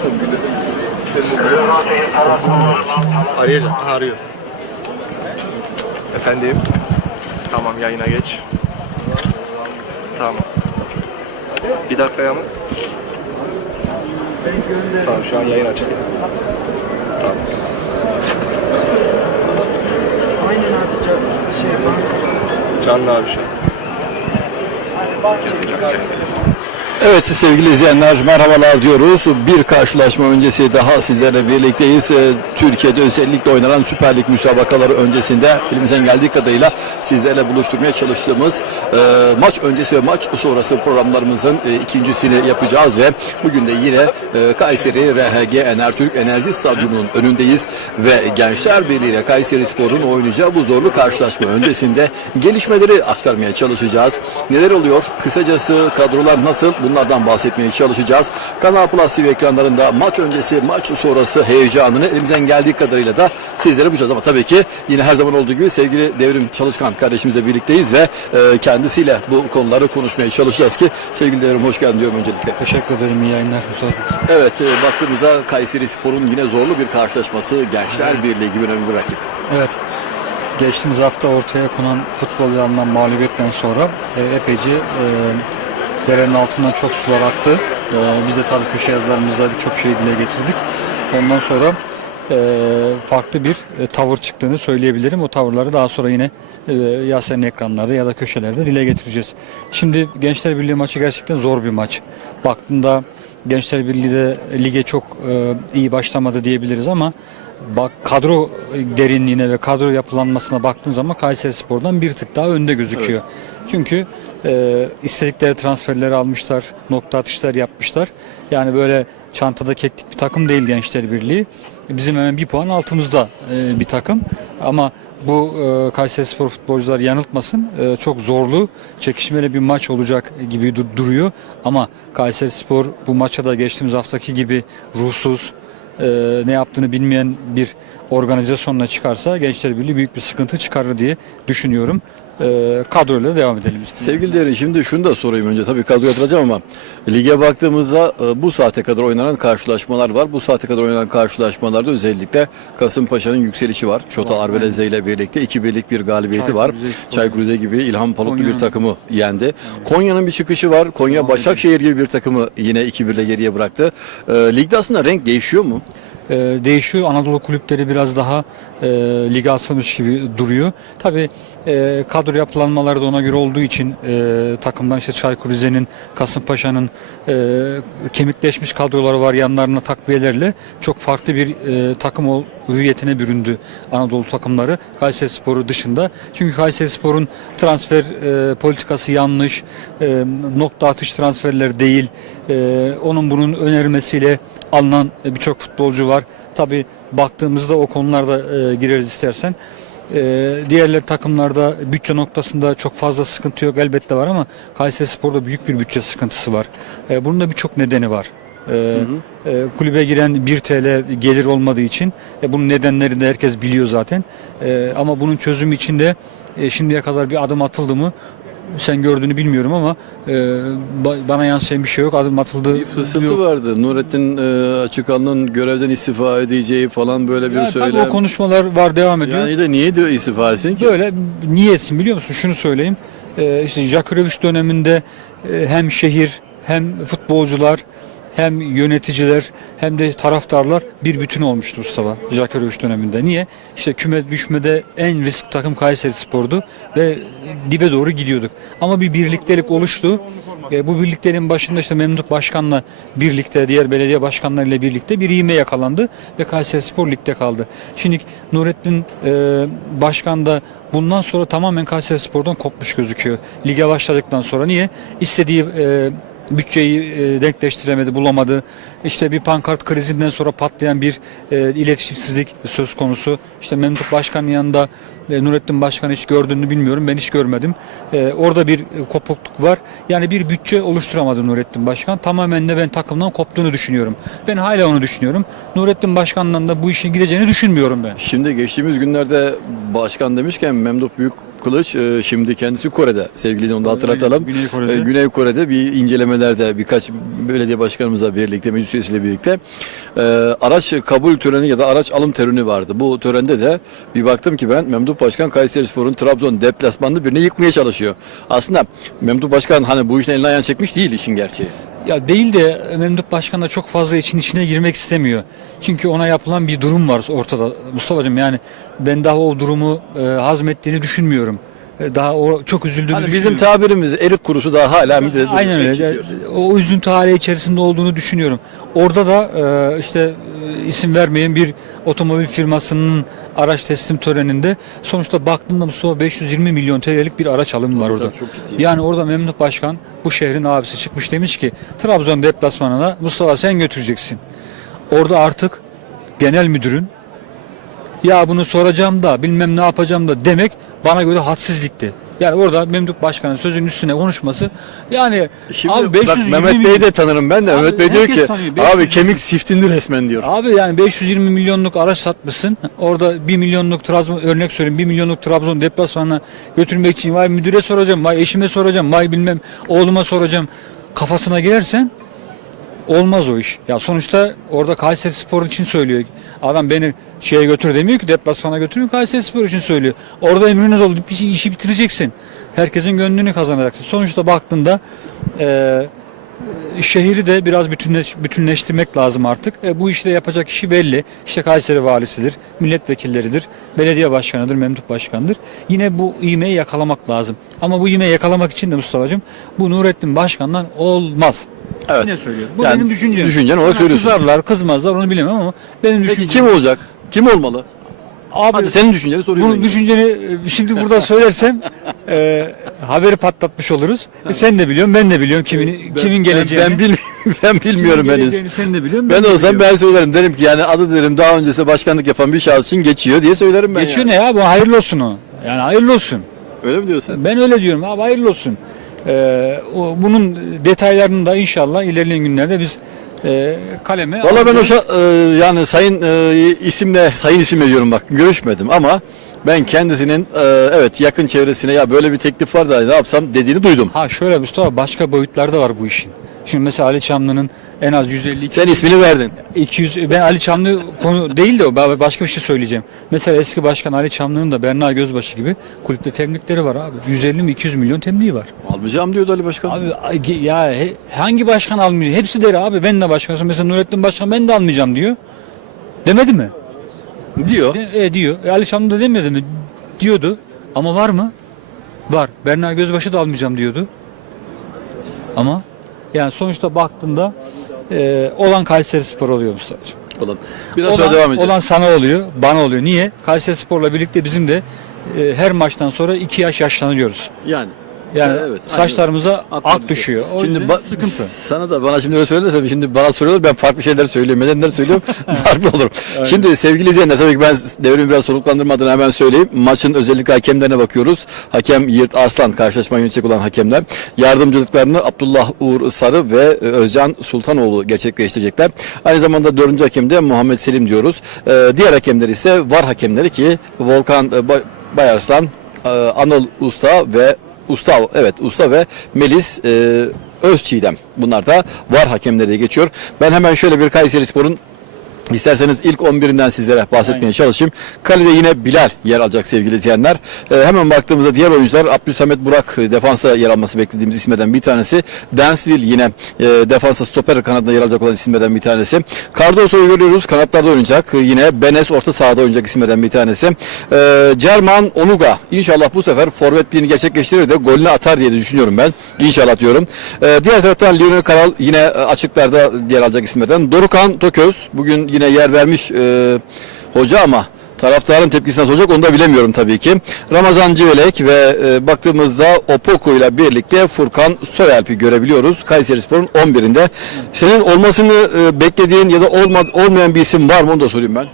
bakarsan bilirim. Arayacağım. Aha arıyor. Efendim. Tamam yayına geç. Tamam. Bir dakika yalnız. Tamam şu an yayın açık. Tamam. Aynen abi can- şey. Canlı abi şu an. Evet sevgili izleyenler merhabalar diyoruz. Bir karşılaşma öncesi daha sizlerle birlikteyiz. Ee, Türkiye'de özellikle oynanan Süper Lig müsabakaları öncesinde elimizden geldiği kadarıyla sizlerle buluşturmaya çalıştığımız e, maç öncesi ve maç sonrası programlarımızın e, ikincisini yapacağız ve bugün de yine e, Kayseri RHG Enertürk Enerji Stadyumu'nun önündeyiz ve Gençler Birliği ile Kayseri Spor'un oynayacağı bu zorlu karşılaşma öncesinde gelişmeleri aktarmaya çalışacağız. Neler oluyor? Kısacası kadrolar nasıl? Bunlardan bahsetmeye çalışacağız. Kanal Plus TV ekranlarında maç öncesi, maç sonrası heyecanını elimizden geldiği kadarıyla da sizlere bulacağız. Ama tabii ki yine her zaman olduğu gibi sevgili Devrim Çalışkan kardeşimizle birlikteyiz ve e, kendisiyle bu konuları konuşmaya çalışacağız ki sevgili Devrim hoş geldin diyorum öncelikle. Teşekkür ederim. İyi yayınlar. Evet e, baktığımızda Kayseri Spor'un yine zorlu bir karşılaşması Gençler Birliği gibi önemli bir rakip. Evet. Geçtiğimiz hafta ortaya konan futbol yanından mağlubiyetten sonra e, epeyce e, derenin altından çok sular aktı. E, biz de tabii köşe yazılarımızda birçok şeyi dile getirdik. Ondan sonra e, farklı bir e, tavır çıktığını söyleyebilirim. O tavırları daha sonra yine e, Yasen'in ekranlarda ya da köşelerde dile getireceğiz. Şimdi Gençler Birliği maçı gerçekten zor bir maç. Baktığında Gençler Birliği de lige çok e, iyi başlamadı diyebiliriz ama bak kadro derinliğine ve kadro yapılanmasına baktığın zaman Kayseri Spor'dan bir tık daha önde gözüküyor. Çünkü e, istedikleri transferleri almışlar, nokta atışlar yapmışlar. Yani böyle çantada keklik bir takım değil Gençler Birliği. Bizim hemen bir puan altımızda e, bir takım. Ama bu e, Kayseri Spor futbolcular yanıltmasın. E, çok zorlu, çekişmeli bir maç olacak gibi dur- duruyor. Ama Kayseri Spor bu maça da geçtiğimiz haftaki gibi ruhsuz, e, ne yaptığını bilmeyen bir organizasyonla çıkarsa Gençler Birliği büyük bir sıkıntı çıkarır diye düşünüyorum. E, kadroyla devam edelim. Sevgili Derin şimdi şunu da sorayım önce tabii kadro yatıracağım ama lige baktığımızda e, bu saate kadar oynanan karşılaşmalar var. Bu saate kadar oynanan karşılaşmalarda özellikle Kasımpaşa'nın yükselişi var. Şota Arveleze ile birlikte 2 birlik bir galibiyeti Çaykur var. Rizespor. Çaykur Rize gibi İlhan Palutlu bir Konya'nın- takımı yendi. Konya'nın bir çıkışı var. Konya Başakşehir gibi bir takımı yine 2-1 ile geriye bıraktı. E, ligde aslında renk değişiyor mu? e, değişiyor. Anadolu kulüpleri biraz daha e, lige asılmış gibi duruyor. Tabii e, kadro yapılanmaları da ona göre olduğu için e, takımdan işte Çaykur Rize'nin, Kasımpaşa'nın e, kemikleşmiş kadroları var yanlarına takviyelerle çok farklı bir e, takım ol, hüviyetine büründü Anadolu takımları Kayseri Sporu dışında. Çünkü Kayseri Spor'un transfer e, politikası yanlış, e, nokta atış transferler değil. E, onun bunun önermesiyle alınan e, birçok futbolcu var. Tabi baktığımızda o konularda e, gireriz istersen. E, diğerler takımlarda bütçe noktasında çok fazla sıkıntı yok elbette var ama Kayseri Spor'da büyük bir bütçe sıkıntısı var. E, bunun da birçok nedeni var. E, e, kulübe giren 1 TL gelir olmadığı için e, bunun nedenlerini de herkes biliyor zaten. E, ama bunun çözümü için de e, şimdiye kadar bir adım atıldı mı sen gördüğünü bilmiyorum ama e, ba- bana yansıyan bir şey yok. Adım atıldı. Bir fısıltı diyor. vardı. Nurettin e, Açıkan'ın görevden istifa edeceği falan böyle bir Yani tabii söylem. o konuşmalar var devam ediyor. Yani de niye de istifa etsin ki? Böyle niye etsin biliyor musun? Şunu söyleyeyim. Ee, işte Jakurovic döneminde e, hem şehir hem futbolcular hem yöneticiler hem de taraftarlar bir bütün olmuştu Mustafa Jakurovic döneminde. Niye? İşte küme düşmede en risk takım Kayseri Spor'du ve dibe doğru gidiyorduk. Ama bir birliktelik oluştu. E, bu birliklerin başında işte Memduh Başkan'la birlikte diğer belediye başkanlarıyla birlikte bir iğme yakalandı ve Kayseri Spor ligde kaldı. Şimdi Nurettin e, Başkan da bundan sonra tamamen Kayseri Spor'dan kopmuş gözüküyor. Lige başladıktan sonra niye? İstediği e, bütçeyi e, denkleştiremedi, bulamadı. İşte bir pankart krizinden sonra patlayan bir e, iletişimsizlik söz konusu. İşte Memduh Başkan'ın yanında e, Nurettin Başkan hiç gördüğünü bilmiyorum. Ben hiç görmedim. E, orada bir e, kopukluk var. Yani bir bütçe oluşturamadı Nurettin Başkan. Tamamen de ben takımdan koptuğunu düşünüyorum. Ben hala onu düşünüyorum. Nurettin Başkan'dan da bu işin gideceğini düşünmüyorum ben. Şimdi geçtiğimiz günlerde başkan demişken Memduh Büyük Kılıç e, şimdi kendisi Kore'de sevgili onu da hatırlatalım. Güney Kore'de. E, Güney Kore'de bir incelemelerde birkaç belediye başkanımızla birlikte, meclis üyesiyle birlikte e, araç kabul töreni ya da araç alım töreni vardı. Bu törende de bir baktım ki ben Memduh Başkan Kayserispor'un Trabzon deplasmanını birini yıkmaya çalışıyor. Aslında Memduh Başkan hani bu işten elini ayağını çekmiş değil işin gerçeği. Ya değil de Memduh Başkan da çok fazla için içine girmek istemiyor. Çünkü ona yapılan bir durum var ortada. Mustafa'cığım yani ben daha o durumu e, hazmettiğini düşünmüyorum. E, daha o çok üzüldüğünü Hani düşünüyorum. bizim tabirimiz erik kurusu daha hala midede duruyor. Aynen öyle. O üzüntü hali içerisinde olduğunu düşünüyorum. Orada da e, işte isim vermeyen bir otomobil firmasının araç teslim töreninde sonuçta baktığında Mustafa 520 milyon TL'lik bir araç alımı var orada. Yani orada Memduh Başkan bu şehrin abisi çıkmış demiş ki Trabzon deplasmanına Mustafa sen götüreceksin. Orada artık genel müdürün ya bunu soracağım da bilmem ne yapacağım da demek bana göre hadsizlikti. Yani orada Memduh Başkan'ın sözünün üstüne konuşması yani Şimdi abi bak 520 Mehmet milyon- Bey'i de tanırım ben de. Abi Mehmet Bey diyor ki tanıyor, abi 520 kemik siftindi resmen diyor. Abi yani 520 milyonluk araç satmışsın. Orada 1 milyonluk Trabzon örnek söyleyeyim 1 milyonluk Trabzon deplasmanına götürmek için vay müdüre soracağım, vay eşime soracağım, vay bilmem oğluma soracağım kafasına girersen olmaz o iş. Ya sonuçta orada Kayseri Spor için söylüyor. Adam beni şeye götür demiyor ki deplasmana götürmüyor Kayseri Spor için söylüyor. Orada emriniz oldu işi bitireceksin. Herkesin gönlünü kazanacaksın. Sonuçta baktığında eee şehri de biraz bütünleş, bütünleştirmek lazım artık. E, bu işte yapacak işi belli. İşte Kayseri valisidir, milletvekilleridir, belediye başkanıdır, memduh başkanıdır. Yine bu iğmeyi yakalamak lazım. Ama bu iğmeyi yakalamak için de Mustafa'cığım bu Nurettin Başkan'dan olmaz. Evet. Yine söylüyorum. Bu Yani benim düşüncem. düşüncen olarak söylüyorsun. Kızarlar, kızmazlar onu bilemem ama benim Peki düşüncem. kim olacak? Kim olmalı? Abi, Hadi senin düşünceni soruyorum. bunu düşünceni e, şimdi burada söylersem e, haberi patlatmış oluruz. E, sen de biliyorsun, ben de biliyorum kimin kimin geleceğini. Ben, ben, bil, ben bilmiyorum Kimin henüz. Sen de biliyorsun. Ben de olsam ben söylerim. Derim ki yani adı derim daha öncesinde başkanlık yapan bir şahıs için geçiyor diye söylerim ben Geçiyor yani. ne ya? Bu hayırlı olsun o. Yani hayırlı olsun. Öyle mi diyorsun? Ben öyle diyorum abi hayırlı olsun. Ee, o, bunun detaylarını da inşallah ilerleyen günlerde biz e, kaleme Valla ben o şa- e, yani sayın e, isimle sayın isimle diyorum bak görüşmedim ama ben kendisinin e, evet yakın çevresine ya böyle bir teklif var da ne yapsam dediğini duydum. Ha şöyle Mustafa başka boyutlarda var bu işin. Şimdi mesela Ali Çamlı'nın en az 150 Sen ismini verdin. 200 ben Ali Çamlı konu değil de o ben başka bir şey söyleyeceğim. Mesela eski başkan Ali Çamlı'nın da Berna Gözbaşı gibi kulüpte temlikleri var abi. 150 mi 200 milyon temliği var. Almayacağım diyordu Ali Başkan. Abi ay- ya he- hangi başkan almıyor? Hepsi der abi ben de başkansın. Mesela Nurettin Başkan ben de almayacağım diyor. Demedi mi? diyor. De, e, diyor. E, Ali Şamlı da demedi mi? Diyordu. Ama var mı? Var. Berna Gözbaşı da almayacağım diyordu. Ama yani sonuçta baktığında e, olan Kayseri Spor oluyor Mustafa'cığım. Falan. Biraz Olan, sonra devam edeceğiz. olan sana oluyor, bana oluyor. Niye? Kayseri Spor'la birlikte bizim de e, her maçtan sonra iki yaş yaşlanıyoruz. Yani. Yani Evet, aynen saçlarımıza Ak ak düşüyor. O Şimdi ba- sıkıntı. sana da bana şimdi öyle söylersen şimdi bana soruyorlar ben farklı şeyler söylüyorum. Nedenler söylüyorum farklı olurum. Şimdi sevgili izleyenler tabii ki ben devrimi biraz soluklandırmadan hemen söyleyeyim. Maçın özellikle hakemlerine bakıyoruz. Hakem Yiğit Arslan karşılaşmayı yönetecek olan hakemler. Yardımcılıklarını Abdullah Uğur Sarı ve e, Özcan Sultanoğlu gerçekleştirecekler. Aynı zamanda dördüncü hakem de Muhammed Selim diyoruz. Ee, diğer hakemler ise var hakemleri ki Volkan e, Bay- Bayarslan, e, Anıl Usta ve Usta evet Usta ve Melis e, Özçiğdem. Bunlar da var hakemleri geçiyor. Ben hemen şöyle bir Kayseri Spor'un İsterseniz ilk 11'inden sizlere bahsetmeye Aynen. çalışayım. Kalede yine Bilal yer alacak sevgili izleyenler. Ee, hemen baktığımızda diğer oyuncular Abdülsamet Burak e, defansa yer alması beklediğimiz isimlerden bir tanesi. Dansville yine e, defansa stoper kanadında yer alacak olan isimlerden bir tanesi. Cardoso'yu görüyoruz kanatlarda oynayacak. E, yine Benes orta sahada oynayacak isimlerden bir tanesi. E, Cerman Onuga inşallah bu sefer forvetliğini gerçekleştirir de golünü atar diye düşünüyorum ben. İnşallah diyorum. E, diğer taraftan Lionel Karal yine e, açıklarda yer alacak isimlerden. Dorukan Toköz bugün yine yer vermiş e, hoca ama Taraftarın tepkisi nasıl olacak onu da bilemiyorum tabii ki. Ramazan Civelek ve e, baktığımızda Opoku ile birlikte Furkan Soyalp'i görebiliyoruz. Kayserispor'un 11'inde. Senin olmasını e, beklediğin ya da olma, olmayan bir isim var mı onu da sorayım ben.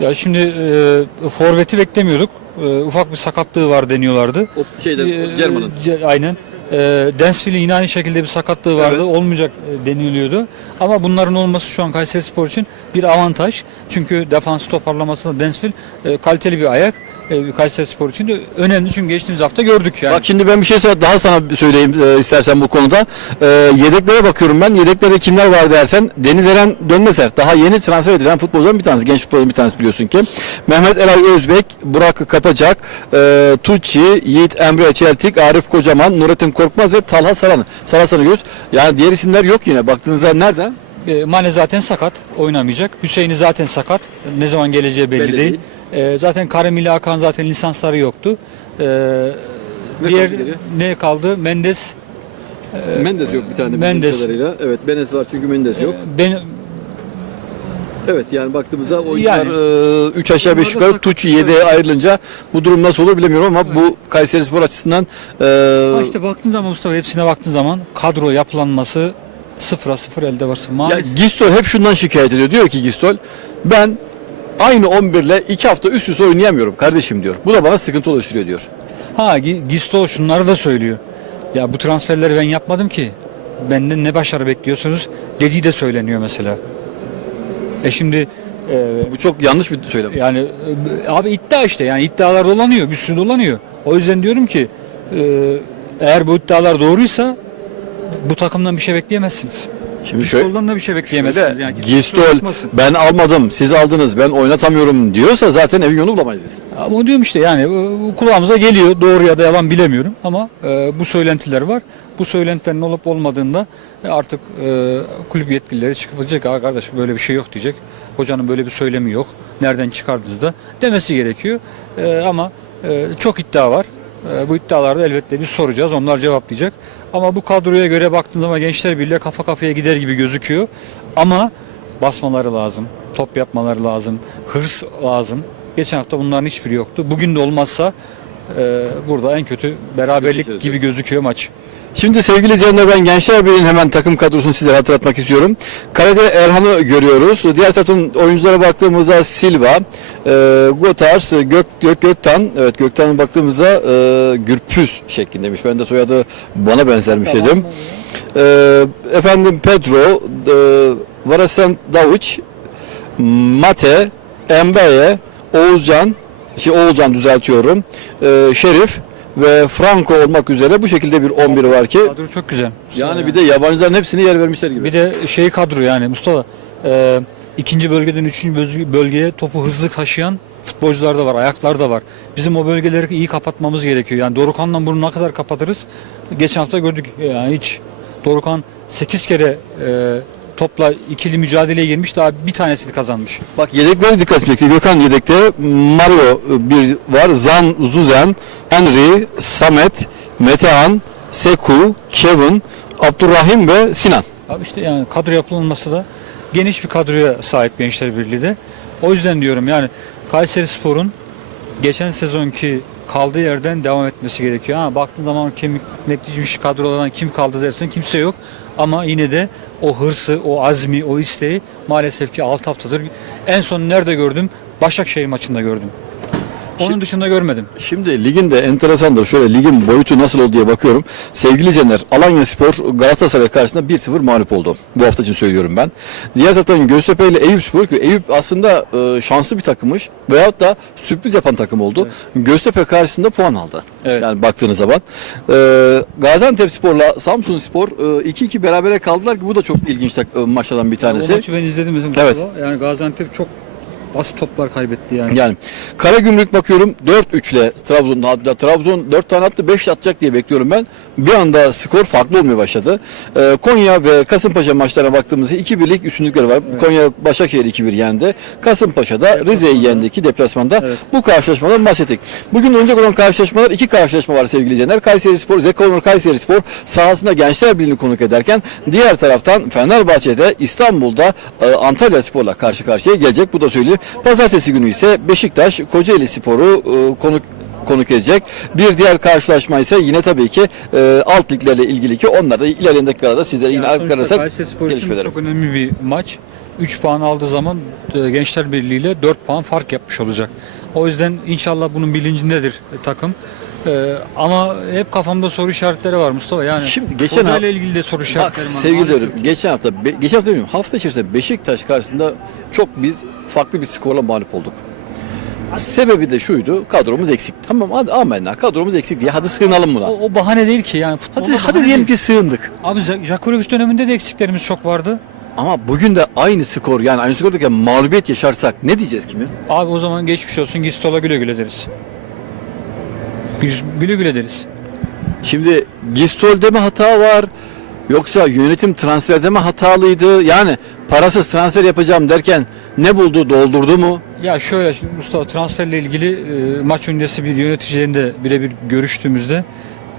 Ya şimdi e, forveti beklemiyorduk. E, ufak bir sakatlığı var deniyorlardı. O şeyde Ee, Ce- Aynen. E, Densville'in yine aynı şekilde bir sakatlığı vardı. Evet. Olmayacak e, deniliyordu. Ama bunların olması şu an Kayseri Spor için bir avantaj. Çünkü defans toparlamasında Densville e, kaliteli bir ayak. E, Kayseri Spor için de önemli çünkü geçtiğimiz hafta gördük yani. Bak şimdi ben bir şey daha sana söyleyeyim e, istersen bu konuda. E, yedeklere bakıyorum ben. Yedeklerde kimler var dersen Deniz Eren Dönmeser. Daha yeni transfer edilen futbolcuların bir tanesi. Genç futbolcuların bir tanesi biliyorsun ki. Mehmet Eray Özbek, Burak Kapacak, e, Tucci, Yiğit Emre Çeltik, Arif Kocaman, Nurettin Korkmaz ve Talha Saran. Talha Sarıgöz. Yani diğer isimler yok yine. Baktığınızda nerede? E, Mane zaten sakat, oynamayacak. Hüseyin'i zaten sakat. Ne zaman geleceği belli, Belli değil. E, zaten Karem ile Hakan zaten lisansları yoktu. E, diğer kaldı ne kaldı? Mendes. Mendes yok bir tane. Mendes. kadarıyla. Evet Mendes var çünkü Mendes yok. e, Ben Evet yani baktığımızda oyuncular Yani- 3 aşağı 5 Bunlar da yukarı sak- Tucci 7'ye ayrılınca bu durum nasıl olur bilemiyorum ama bu Kayseri Spor açısından e, işte baktığın zaman Mustafa hepsine baktığın zaman kadro yapılanması sıfıra sıfır elde varsa ya maalesef. Gistol hep şundan şikayet ediyor. Diyor ki Gistol ben aynı 11 ile 2 hafta üst üste oynayamıyorum kardeşim diyor. Bu da bana sıkıntı oluşturuyor diyor. Ha Gi- Gisto şunları da söylüyor. Ya bu transferleri ben yapmadım ki. Benden ne başarı bekliyorsunuz dediği de söyleniyor mesela. E şimdi e, Bu çok yanlış bir söylem. yani e, abi iddia işte yani iddialar dolanıyor bir sürü dolanıyor. O yüzden diyorum ki e, eğer bu iddialar doğruysa bu takımdan bir şey bekleyemezsiniz. Şimdi şöyle Gistol'dan da bir şey bekleyemezsiniz. Şöyle, Yani Gistol ben almadım siz aldınız ben oynatamıyorum diyorsa zaten evin yolunu bulamayız biz. Ama diyorum işte yani e, kulağımıza geliyor doğru ya da yalan bilemiyorum ama e, bu söylentiler var. Bu söylentilerin olup olmadığında e, artık e, kulüp yetkilileri çıkıp diyecek "Aa kardeş böyle bir şey yok diyecek. Hocanın böyle bir söylemi yok. Nereden çıkardınız da demesi gerekiyor. E, ama e, çok iddia var. E, bu iddialarda elbette biz soracağız. Onlar cevaplayacak. Ama bu kadroya göre baktığın zaman Gençler Birliği kafa kafaya gider gibi gözüküyor. Ama basmaları lazım. Top yapmaları lazım. Hırs lazım. Geçen hafta bunların hiçbiri yoktu. Bugün de olmazsa e, burada en kötü beraberlik gibi gözüküyor maç. Şimdi sevgili izleyenler ben Gençler Birliği'nin hemen takım kadrosunu sizlere hatırlatmak istiyorum. Kalede Erhan'ı görüyoruz. Diğer takım oyunculara baktığımızda Silva, e, Gotars, Gök, Gök Göktan. Evet Göktan'a baktığımızda e, Gürpüz şeklindeymiş. Ben de soyadı bana benzermiş dedim. E, efendim Pedro, e, Varasen Davuç, Mate, Embeye, Oğuzcan, şey Oğuzcan düzeltiyorum. E, Şerif ve Franco olmak üzere bu şekilde bir 11 var ki Kadro çok güzel. yani bir de yabancıların hepsini yer vermişler gibi. Bir de şey kadro yani Mustafa e, ikinci bölgeden üçüncü bölge- bölgeye topu hızlı taşıyan futbolcular da var, ayaklar da var. Bizim o bölgeleri iyi kapatmamız gerekiyor. Yani Dorukan'la bunu ne kadar kapatırız? Geçen hafta gördük yani hiç. Dorukan 8 kere e, topla ikili mücadeleye girmiş daha bir tanesini kazanmış. Bak yedeklere dikkat etmek Gökhan yedekte Mario bir var. Zan, Zuzen, Henry, Samet, Metehan, Seku, Kevin, Abdurrahim ve Sinan. Abi işte yani kadro yapılanması da geniş bir kadroya sahip Gençler Birliği de. O yüzden diyorum yani Kayseri Spor'un geçen sezonki kaldığı yerden devam etmesi gerekiyor. Ha, baktığın zaman kemikleşmiş kadrolardan kim kaldı dersen kimse yok. Ama yine de o hırsı, o azmi, o isteği maalesef ki 6 haftadır. En son nerede gördüm? Başakşehir maçında gördüm. Onun dışında görmedim. Şimdi ligin de enteresandır. Şöyle ligin boyutu nasıl oldu diye bakıyorum. Sevgili izleyenler Alanya Spor Galatasaray karşısında 1-0 mağlup oldu. Bu hafta için söylüyorum ben. Diğer taraftan Göztepe ile Eyüp Spor ki Eyüp aslında e, şanslı bir takımmış veyahut da sürpriz yapan takım oldu. Göztepe karşısında puan aldı. Evet. Yani baktığınız zaman. E, Gaziantep Spor'la Samsun Spor e, 2-2 berabere kaldılar ki bu da çok ilginç tak- e, maçlardan bir tanesi. O maçı ben izledim mesela. Evet. Yani Gaziantep çok basit toplar kaybetti yani. Yani Karagümrük bakıyorum 4-3 ile Trabzon hatta Trabzon 4 tane attı 5 atacak diye bekliyorum ben. Bir anda skor farklı olmaya başladı. Ee, Konya ve Kasımpaşa maçlarına baktığımızda 2-1'lik üstünlükleri var. Konya Başakşehir 2-1 yendi. Kasımpaşa da Rize'yi yendi ki deplasmanda. Evet. Bu karşılaşmadan bahsettik. Bugün oynayacak olan karşılaşmalar iki karşılaşma var sevgili izleyenler. Kayseri Spor, Zekonur Kayseri Spor sahasında Gençler Birliği'ni konuk ederken diğer taraftan Fenerbahçe'de İstanbul'da e, Antalya Spor'la karşı karşıya gelecek. Bu da söyleyeyim. Pazartesi günü ise Beşiktaş Kocaeli Sporu e, konuk konuk edecek. Bir diğer karşılaşma ise yine tabii ki e, alt liglerle ilgili ki onlar da ilerleyen dakikalarda sizlere yine Yani aktarırsak gelişmeleri. çok önemli bir maç. 3 puan aldığı zaman e, Gençler Birliği ile 4 puan fark yapmış olacak. O yüzden inşallah bunun bilincindedir e, takım. E, ama hep kafamda soru işaretleri var Mustafa. Yani Şimdi geçen Hoca ha- ile ilgili de soru Bak işaretlerim var. sevgili diyorum geçen hafta be- geçen hafta demiyorum hafta içerisinde Beşiktaş karşısında çok biz farklı bir skorla mağlup olduk. Sebebi de şuydu kadromuz eksik. Tamam hadi amenna kadromuz eksik diye hadi sığınalım buna. O, o bahane değil ki yani Hadi, hadi diyelim ki sığındık. Abi Ja- Jakurovic döneminde de eksiklerimiz çok vardı. Ama bugün de aynı skor yani aynı skordaki mağlubiyet yaşarsak ne diyeceğiz kimi? Abi o zaman geçmiş olsun Gistol'a güle güle deriz. Güle- Güle deriz. Şimdi Gistol'de mi hata var? Yoksa yönetim transferde mi hatalıydı? Yani parasız transfer yapacağım derken ne buldu doldurdu mu? Ya şöyle şimdi Mustafa transferle ilgili e, maç öncesi bir yöneticilerinde birebir görüştüğümüzde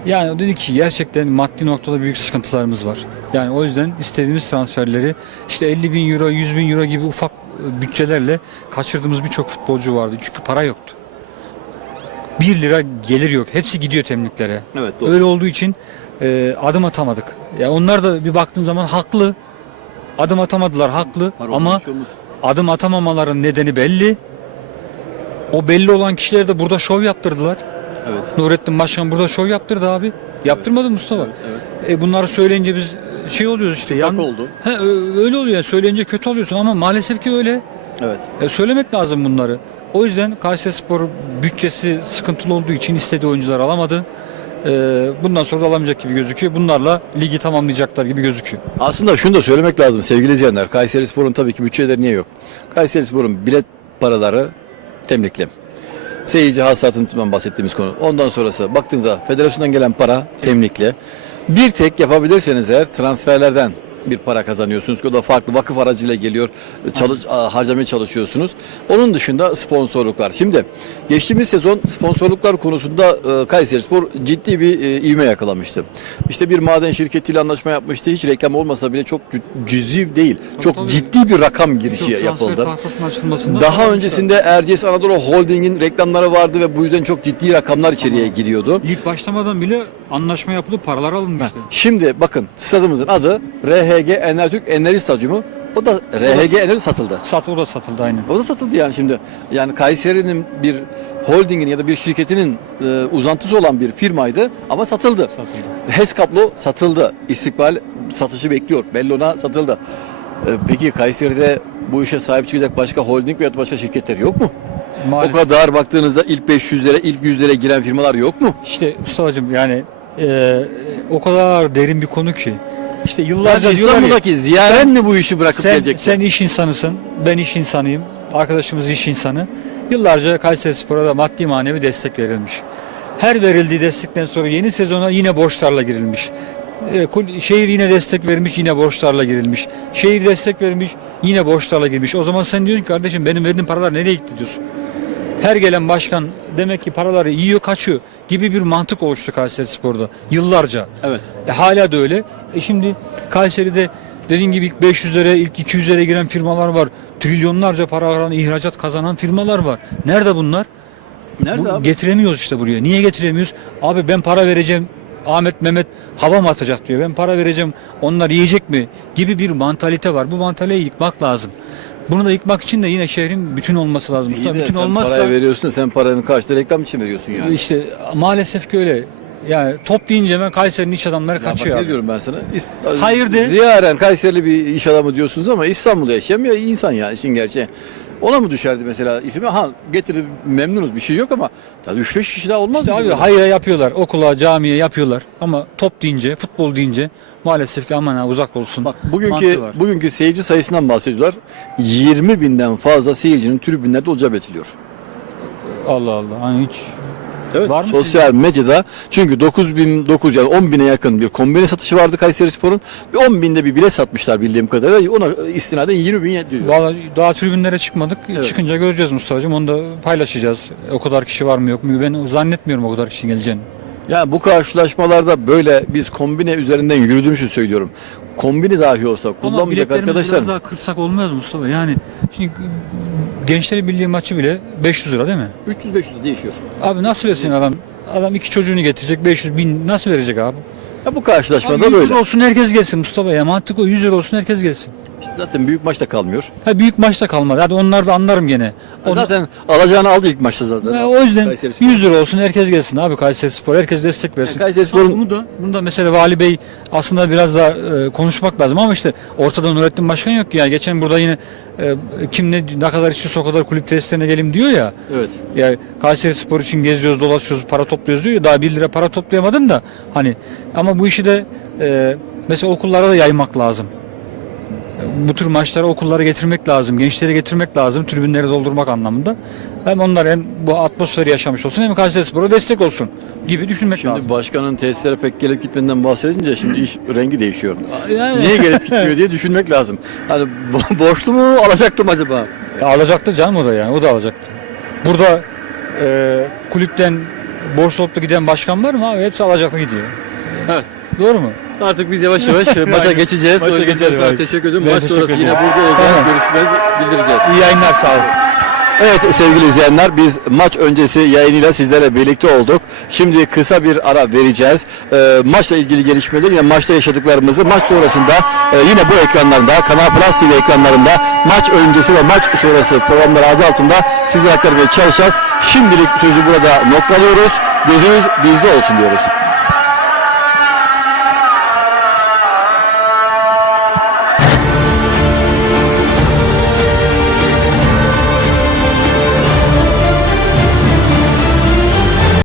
yani dedi ki gerçekten maddi noktada büyük sıkıntılarımız var. Yani o yüzden istediğimiz transferleri işte 50 bin euro, 100 bin euro gibi ufak e, bütçelerle kaçırdığımız birçok futbolcu vardı. Çünkü para yoktu. 1 lira gelir yok. Hepsi gidiyor temliklere. Evet Öyle olduğu için e, adım atamadık. Ya onlar da bir baktığın zaman haklı. Adım atamadılar haklı ama adım atamamaların nedeni belli. O belli olan kişiler de burada şov yaptırdılar. Evet. Nurettin Başkan burada şov yaptırdı abi. Yaptırmadı Mustafa. E bunları söyleyince biz şey oluyoruz işte. Yan oldu. He, öyle oluyor. Yani söyleyince kötü oluyorsun ama maalesef ki öyle. Evet. E, söylemek lazım bunları. O yüzden Kayserispor bütçesi sıkıntılı olduğu için istediği oyuncular alamadı. E, bundan sonra da alamayacak gibi gözüküyor. Bunlarla ligi tamamlayacaklar gibi gözüküyor. Aslında şunu da söylemek lazım sevgili izleyenler. Kayseri Spor'un tabii ki bütçeleri niye yok? Kayseri Spor'un bilet paraları temlikli. Seyirci hasılatından bahsettiğimiz konu. Ondan sonrası baktığınızda federasyondan gelen para temlikli. Bir tek yapabilirseniz eğer transferlerden bir para kazanıyorsunuz. O da farklı vakıf aracıyla geliyor. Çalış, harcamaya çalışıyorsunuz. Onun dışında sponsorluklar. Şimdi geçtiğimiz sezon sponsorluklar konusunda e, Kayserispor ciddi bir e, ivme yakalamıştı. İşte bir maden şirketiyle anlaşma yapmıştı. Hiç reklam olmasa bile çok cü- cüzi değil. Çok tabii. ciddi bir rakam girişi Çok yapıldı. Daha öncesinde Erciyes Anadolu Holding'in reklamları vardı ve bu yüzden çok ciddi rakamlar içeriye giriyordu. lig başlamadan bile anlaşma yapılıp paralar alınmıştı. Şimdi bakın stadımızın adı RHG Enertürk Enerji Stadyumu. O da RHG Enerji satıldı. Sat, o da satıldı aynen. O da satıldı yani şimdi. Yani Kayseri'nin bir holdingin ya da bir şirketinin e, uzantısı olan bir firmaydı ama satıldı. Satıldı. HES kablo satıldı. İstikbal satışı bekliyor. Bellona satıldı. E, peki Kayseri'de bu işe sahip çıkacak başka holding veya başka şirketler yok mu? Maalesef. O kadar baktığınızda ilk 500'lere, ilk 100'lere giren firmalar yok mu? İşte Mustafa'cığım yani e, o kadar derin bir konu ki. İşte yıllarca Yani ya, İstanbul'daki ziyaren mi bu işi bırakıp sen, gelecekler? sen iş insanısın, ben iş insanıyım, arkadaşımız iş insanı. Yıllarca Kayseri Spor'a da maddi manevi destek verilmiş. Her verildiği destekten sonra yeni sezona yine borçlarla girilmiş. E, şehir yine destek vermiş, yine borçlarla girilmiş. Şehir destek vermiş, yine borçlarla girmiş. O zaman sen diyorsun ki kardeşim benim verdiğim paralar nereye gitti diyorsun. Her gelen başkan demek ki paraları yiyor kaçıyor gibi bir mantık oluştu Kayseri Spor'da yıllarca. Evet. E, hala da öyle. E şimdi Kayseri'de dediğin gibi ilk 500'lere, ilk 200'lere giren firmalar var. Trilyonlarca para alan, ihracat kazanan firmalar var. Nerede bunlar? Nerede Bu- abi? getiremiyoruz işte buraya. Niye getiremiyoruz? Abi ben para vereceğim. Ahmet Mehmet hava mı atacak diyor. Ben para vereceğim. Onlar yiyecek mi? Gibi bir mantalite var. Bu mantaliteyi yıkmak lazım. Bunu da yıkmak için de yine şehrin bütün olması lazım. İyi Usta, de bütün sen olmazsa parayı veriyorsun da sen paranın karşılığı reklam için veriyorsun yani. işte maalesef ki öyle. Yani top deyince hemen Kayseri'nin iş adamları Ya bak kaçıyor. ne abi. diyorum ben sana? İst- Hayır de. Ziyaren Kayserili bir iş adamı diyorsunuz ama İstanbul'da yaşayan bir insan ya işin gerçeği. Ona mı düşerdi mesela ismi? Ha getirip memnunuz bir şey yok ama ya 3-5 kişi daha olmaz mı? abi hayra yapıyorlar. Okula, camiye yapıyorlar. Ama top deyince, futbol deyince maalesef ki aman ha uzak olsun. Bak bugünkü mantığı var. bugünkü seyirci sayısından bahsediyorlar. 20 binden fazla seyircinin tribünlerde olacağı belirtiliyor. Allah Allah. Hani hiç Evet. Var mı sosyal medyada çünkü 9009 yani 10 bine yakın bir kombine satışı vardı Kayseri Spor'un. Bir 10 binde bir bile satmışlar bildiğim kadarıyla. Ona istinaden 20 bin diyor. Vallahi daha tribünlere çıkmadık. Evet. Çıkınca göreceğiz Mustafa'cığım. Onu da paylaşacağız. O kadar kişi var mı yok mu? Ben zannetmiyorum o kadar kişinin geleceğini. Yani bu karşılaşmalarda böyle biz kombine üzerinden yürüdüğümüzü söylüyorum. Kombine dahi olsa Ama kullanmayacak biletlerimizi arkadaşlar. biraz daha kırsak olmaz mı Mustafa? Yani şimdi Gençler Birliği maçı bile 500 lira değil mi? 300-500 değişiyor. Abi nasıl versin adam? Adam iki çocuğunu getirecek 500 bin nasıl verecek abi? Ya bu Abi karşılaşmada 100 böyle. lira olsun herkes gelsin Mustafa ya mantık o 100 lira olsun herkes gelsin. İşte zaten büyük maçta kalmıyor. Ha büyük maçta kalmadı. Hadi onlar da anlarım gene. Onu- Zaten alacağını aldı ilk maçta zaten. Ha, o yüzden Kayserispor. 100 lira olsun herkes gelsin abi Kayseri Spor. Herkes destek versin. Kayserispor'un- Ha, Bunu da, bunu da mesela Vali Bey aslında biraz da e, konuşmak lazım ama işte ortada Nurettin Başkan yok ki. Yani geçen burada yine e, kim ne, ne kadar istiyorsa o kadar kulüp tesislerine gelim diyor ya. Evet. Ya Kayseri Spor için geziyoruz, dolaşıyoruz, para topluyoruz diyor ya. Daha 1 lira para toplayamadın da hani ama bu işi de e, mesela okullara da yaymak lazım. Bu tür maçlara okullara getirmek lazım, gençlere getirmek lazım, tribünleri doldurmak anlamında. Hem onlar hem bu atmosferi yaşamış olsun hem Kayseri Spor'a destek olsun gibi düşünmek Şimdi lazım. başkanın tesislere pek gelip gitmediğinden bahsedince şimdi iş rengi değişiyor. Yani, Niye gelip gitmiyor diye düşünmek lazım. Hani bo- borçlu mu alacaktı mı acaba? Ya alacaktı canım o da yani, o da alacaktı. Burada e, kulüpten borç toplu giden başkan var mı abi? Hepsi alacaklı gidiyor. Evet. Doğru mu? Artık biz yavaş yavaş maça Aynen. geçeceğiz. Maça geçelim abi. Teşekkür ediyorum. Ben Maç teşekkür sonrası yine ederim. burada olacağız. Tamam. Görüşmeler bildireceğiz. İyi yayınlar sağ olun. Evet sevgili izleyenler biz maç öncesi yayınıyla sizlerle birlikte olduk. Şimdi kısa bir ara vereceğiz. Ee, maçla ilgili gelişmeleri yine maçta yaşadıklarımızı maç sonrasında e, yine bu ekranlarda Kanal Plus TV ekranlarında maç öncesi ve maç sonrası programları adı altında sizlere aktarmaya çalışacağız. Şimdilik sözü burada noktalıyoruz. Gözünüz bizde olsun diyoruz.